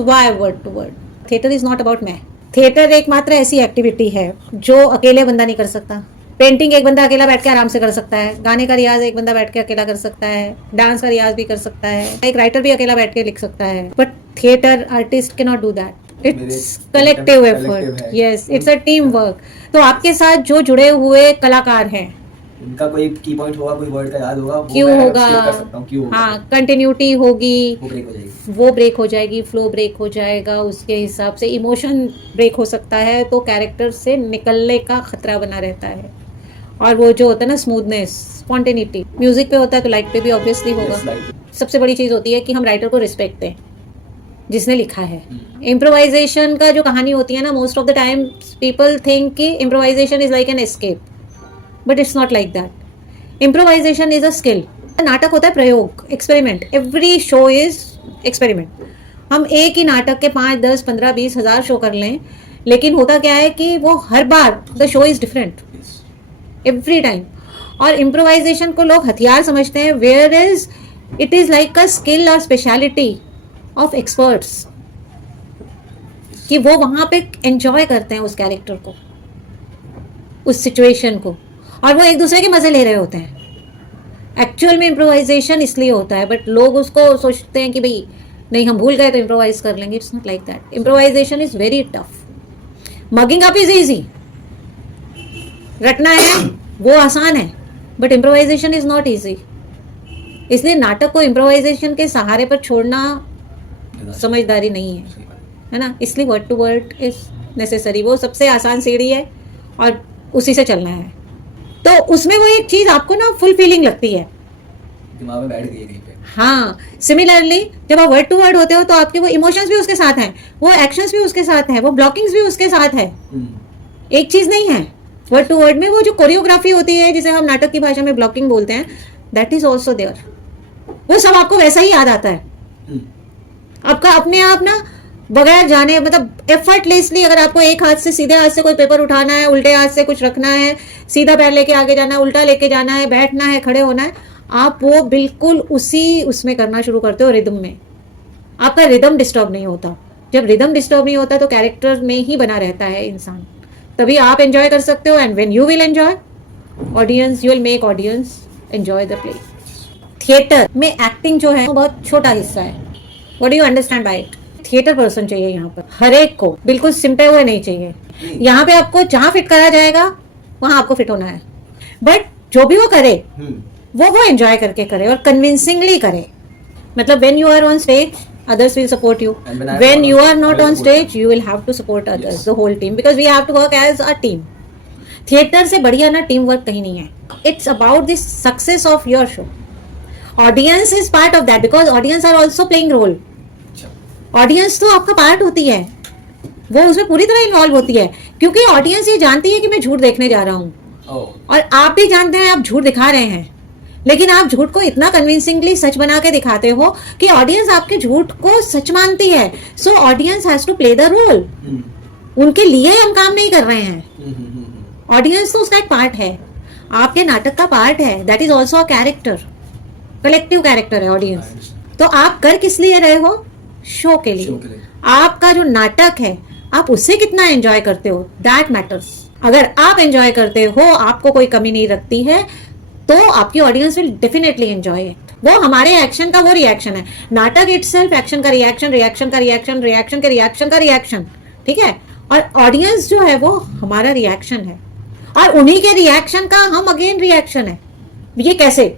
Y word to word? Theatre is not about मैं। Theatre एकमात्र ऐसी एक्टिविटी है जो अकेले बंदा नहीं कर सकता। पेंटिंग एक बंदा अकेला बैठ के आराम से कर सकता है, गाने का रियाज एक बंदा बैठ के अकेला कर सकता है, डांस का रियाज भी कर सकता है, एक राइटर भी अकेला बैठ के लिख सकता है, but theatre artist can not do that. It's collective effort, yes, it's a team work. तो आपके साथ जो जुड़े हुए कलाकार हैं, उनका कोई की पॉइंट होगा, कोई वर्ड का याद होगा, क्यों होगा, हाँ, कंटिन्यूटी होगी, वो ब्रेक हो जाएगी, फ्लो ब्रेक हो जाएगा, उसके हिसाब से इमोशन ब्रेक हो सकता है, तो कैरेक्टर से निकलने का खतरा बना रहता है। और वो जो होता है ना स्मूथनेस, स्पॉन्टेनिटी, म्यूजिक पे होता है तो लाइट पे भी ऑब्वियसली होगा। सबसे बड़ी चीज़ होती है कि हम राइटर को रिस्पेक्ट दें जिसने लिखा है। इम्प्रोवाइजेशन का जो कहानी होती है ना, most of the time people think कि improvisation is like an escape, but it's not like that. Improvisation is a skill. नाटक होता है प्रयोग, experiment. Every show is experiment. हम एक ही नाटक के 5, 10, 15, 20 हज़ार शो कर लें, लेकिन होता क्या है कि वो हर बार the show is different every time. और इम्प्रोवाइजेशन को लोग हथियार समझते हैं, where is it is like a skill और स्पेशलिटी ऑफ एक्सपर्ट्स, कि वो वहां पे एंजॉय करते हैं उस कैरेक्टर को, उस सिचुएशन को, और वो एक दूसरे के मजे ले रहे होते हैं। एक्चुअल में इम्प्रोवाइजेशन इसलिए होता है, बट लोग उसको सोचते हैं कि भाई नहीं, हम भूल गए तो इम्प्रोवाइज कर लेंगे। It's not like that. Improvisation is very tough. Mugging up is easy, रटना है वो आसान है, but improvisation is not easy. इसलिए नाटक को इम्प्रोवाइजेशन के सहारे पर छोड़ना समझदारी नहीं है ना। इसलिए word to word is necessary. वो सबसे आसान सीढ़ी है और उसी से चलना है। तो उसमें वो एक चीज आपको ना फुल फीलिंग लगती है, दिमाग में बैठ गई कहीं पे। हाँ, सिमिलरली जब आप वर्ड टू वर्ड होते हो तो आपके वो इमोशंस भी उसके साथ हैं, वो एक्शंस भी उसके साथ हैं, वो ब्लॉकिंग्स भी उसके साथ है। एक चीज नहीं है वर्ड टू वर्ड में। वो जो कोरियोग्राफी होती है, जिसे हम नाटक की भाषा में ब्लॉकिंग बोलते हैं, दैट इज ऑल्सो देयर। वो सब आपको वैसा ही याद आता है। आपका अपने आप ना बगैर जाने, मतलब एफर्टलेसली, अगर आपको एक हाथ से, सीधे हाथ से कोई पेपर उठाना है, उल्टे हाथ से कुछ रखना है, सीधा पैर लेके आगे जाना है, उल्टा लेके जाना है, बैठना है, खड़े होना है, आप वो बिल्कुल उसी उसमें करना शुरू करते हो, रिदम में। आपका रिदम डिस्टर्ब नहीं होता। जब रिदम डिस्टर्ब नहीं होता तो कैरेक्टर में ही बना रहता है इंसान, तभी आप एंजॉय कर सकते हो। And when you will enjoy, audience, you will make audience enjoy the play. Theatre में एक्टिंग जो है वो बहुत छोटा हिस्सा है। What do you understand by it? Theatre person चाहिए यहाँ पर, हर एक को बिल्कुल सिमटे हुए नहीं चाहिए। यहाँ पे आपको जहाँ फिट करा जाएगा वहां आपको फिट होना है, बट जो भी वो करे वो एंजॉय करके करे और कन्विंसिंगली करे। मतलब when you are on stage, others will support you. When you are not on stage, you will have to support others, the whole team, because we have to work as a team. Theatre से बढ़िया ना team work कहीं नहीं है। It's about the success of your show. Audience is part of that, because audience are also playing role. Audience तो आपका part होती है, वो उसमें पूरी तरह इन्वॉल्व होती है, क्योंकि ऑडियंस ये जानती है कि मैं झूठ देखने जा रहा हूँ, और आप भी जानते हैं आप झूठ दिखा रहे हैं, लेकिन आप झूठ को इतना कन्विंसिंगली सच बना के दिखाते हो कि ऑडियंस आपके झूठ को सच मानती है। So audience has to play the role. उनके लिए हम काम नहीं कर रहे हैं। ऑडियंस तो उसका एक पार्ट है, आपके नाटक का पार्ट है। That is also a character, collective character है ऑडियंस। तो आप कर किस लिए रहे हो? शो के लिए। आपका जो नाटक है आप उससे कितना एंजॉय करते हो, दैट मैटर्स। अगर आप एंजॉय करते हो, आपको कोई कमी नहीं रखती है, तो आपकी audience will definitely enjoy it. वो हमारे एक्शन का वो रिएक्शन है। नाटक इटसेल्फ एक्शन का रिएक्शन, रिएक्शन का रिएक्शन, रिएक्शन के रिएक्शन का रिएक्शन, ठीक है। और ऑडियंस जो है वो हमारा रिएक्शन है, और उन्हीं के रिएक्शन का हम अगेन रिएक्शन है। ये कैसे?